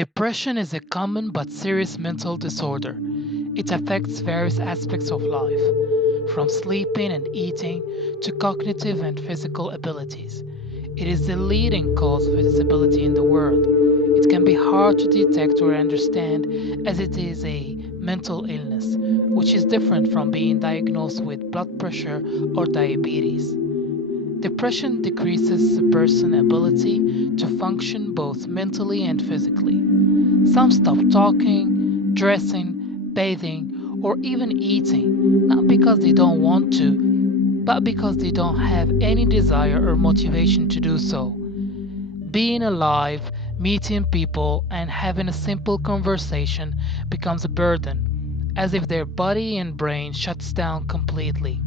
Depression is a common but serious mental disorder. It affects various aspects of life, from sleeping and eating to cognitive and physical abilities. It is the leading cause of disability in the world. It can be hard to detect or understand as it is a mental illness, which is different from being diagnosed with blood pressure or diabetes. Depression decreases a person's ability to function both mentally and physically. Some stop talking, dressing, bathing, or even eating, not because they don't want to, but because they don't have any desire or motivation to do so. Being alive, meeting people, and having a simple conversation becomes a burden, as if their body and brain shuts down completely.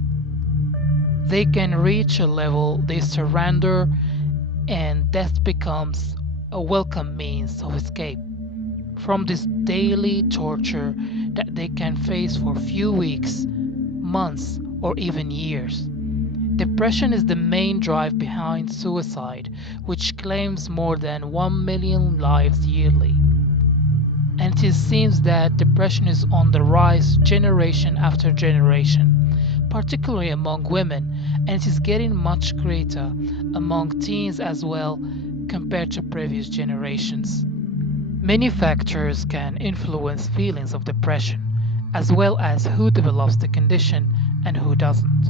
They can reach a level they surrender, and death becomes a welcome means of escape from this daily torture that they can face for few weeks, months, or even years. Depression is the main drive behind suicide, which claims more than 1 million lives yearly. And it seems that depression is on the rise generation after generation, particularly among women, and it is getting much greater among teens as well compared to previous generations. Many factors can influence feelings of depression, as well as who develops the condition and who doesn't.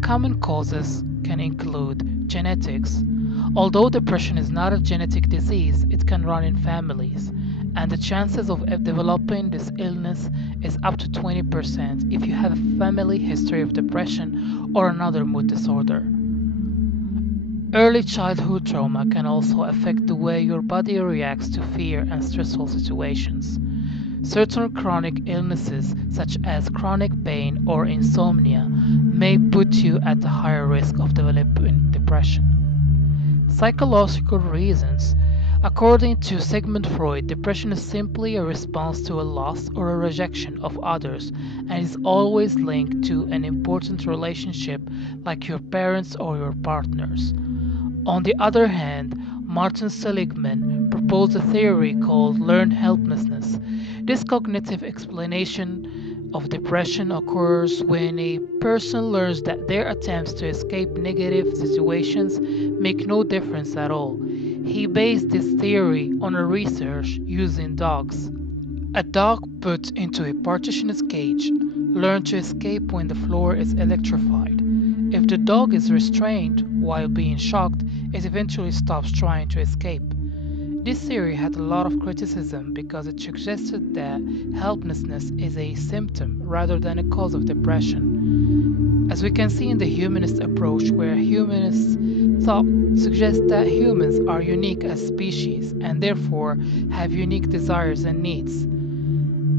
Common causes can include genetics. Although depression is not a genetic disease, it can run in families, and the chances of developing this illness is up to 20% if you have a family history of depression or another mood disorder. Early childhood trauma can also affect the way your body reacts to fear and stressful situations. Certain chronic illnesses, such as chronic pain or insomnia, may put you at a higher risk of developing depression. Psychological reasons. According to Sigmund Freud, depression is simply a response to a loss or a rejection of others and is always linked to an important relationship like your parents or your partners. On the other hand, Martin Seligman proposed a theory called learned helplessness. This cognitive explanation of depression occurs when a person learns that their attempts to escape negative situations make no difference at all. He based this theory on a research using dogs. A dog put into a partitioned cage learns to escape when the floor is electrified. If the dog is restrained while being shocked, it eventually stops trying to escape. This theory had a lot of criticism because it suggested that helplessness is a symptom rather than a cause of depression. As we can see in the humanist approach, where humanist thought suggests that humans are unique as species and therefore have unique desires and needs.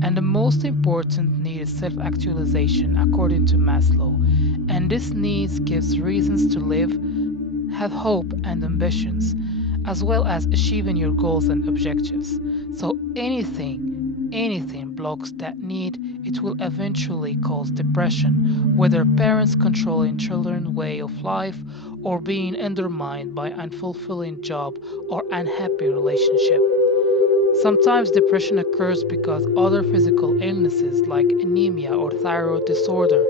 And the most important need is self actualization, according to Maslow. And this need gives reasons to live, have hope and ambitions, as well as achieving your goals and objectives. So anything blocks that need, it will eventually cause depression, whether parents controlling children's way of life or being undermined by unfulfilling job or unhappy relationship. Sometimes depression occurs because other physical illnesses like anemia or thyroid disorder.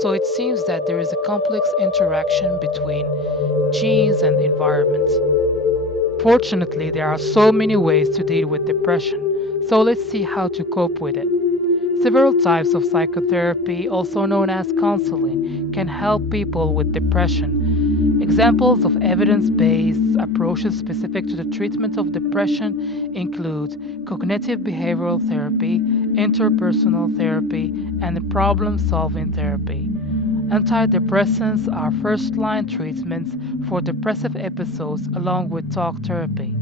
So it seems that there is a complex interaction between genes and environment. Fortunately, there are so many ways to deal with depression, so let's see how to cope with it. Several types of psychotherapy, also known as counseling, can help people with depression. Examples of evidence based approaches specific to the treatment of depression include cognitive behavioral therapy, interpersonal therapy, and problem solving therapy. Antidepressants are first line treatments for depressive episodes along with talk therapy.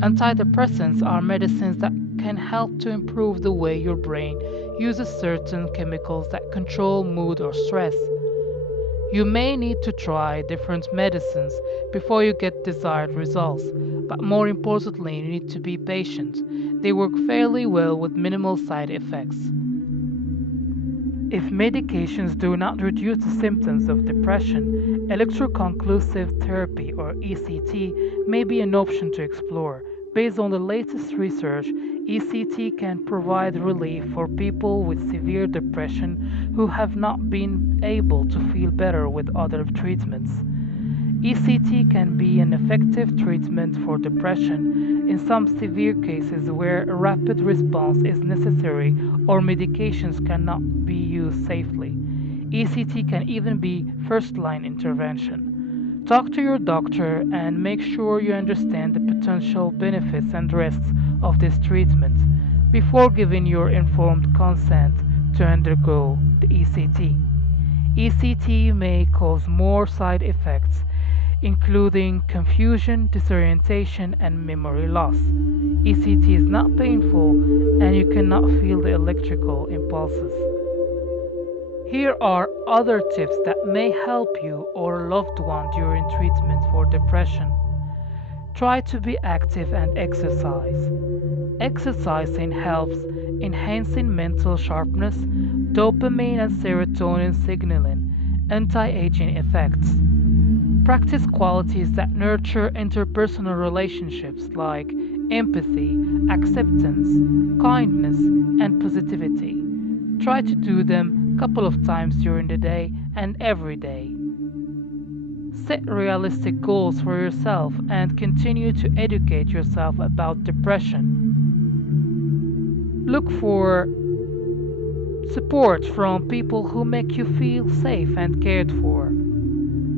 Antidepressants are medicines that can help to improve the way your brain uses certain chemicals that control mood or stress. You may need to try different medicines before you get desired results, but more importantly, you need to be patient. They work fairly well with minimal side effects. If medications do not reduce the symptoms of depression, electroconvulsive therapy or ECT may be an option to explore, Based on the latest research, ECT can provide relief for people with severe depression who have not been able to feel better with other treatments. ECT can be an effective treatment for depression in some severe cases where a rapid response is necessary or medications cannot be used safely. ECT can even be first line intervention. Talk to your doctor and make sure you understand the potential benefits and risks of this treatment before giving your informed consent to undergo the ECT. ECT may cause more side effects, including confusion, disorientation, and memory loss. ECT is not painful and you cannot feel the electrical impulses. Here are other tips that may help you or a loved one during treatment for depression. Try to be active and exercise. Exercising helps enhancing mental sharpness, dopamine and serotonin signaling, anti-aging effects. Practice qualities that nurture interpersonal relationships like empathy, acceptance, kindness, and positivity. Try to do them a couple of times during the day and every day. Set realistic goals for yourself and continue to educate yourself about depression. Look for support from people who make you feel safe and cared for.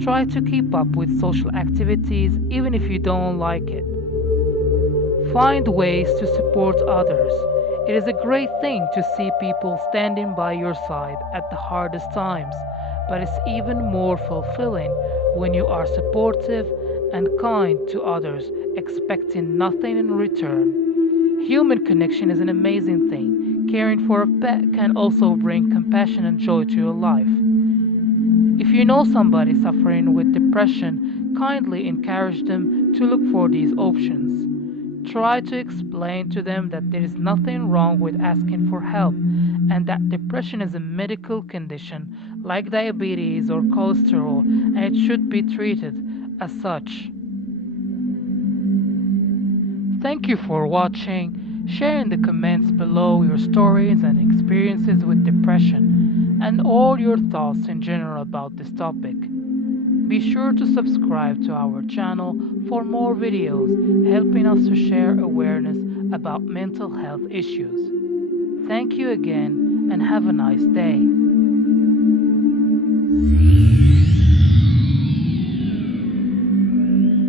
Try to keep up with social activities even if you don't like it. Find ways to support others. It is a great thing to see people standing by your side at the hardest times, but it's even more fulfilling when you are supportive and kind to others, expecting nothing in return. Human connection is an amazing thing. Caring for a pet can also bring compassion and joy to your life. If you know somebody suffering with depression, kindly encourage them to look for these options. Try to explain to them that there is nothing wrong with asking for help and that depression is a medical condition like diabetes or cholesterol and it should be treated as such. Thank you for watching. Share in the comments below your stories and experiences with depression and all your thoughts in general about this topic. Be sure to subscribe to our channel for more videos helping us to share awareness about mental health issues. Thank you again and have a nice day.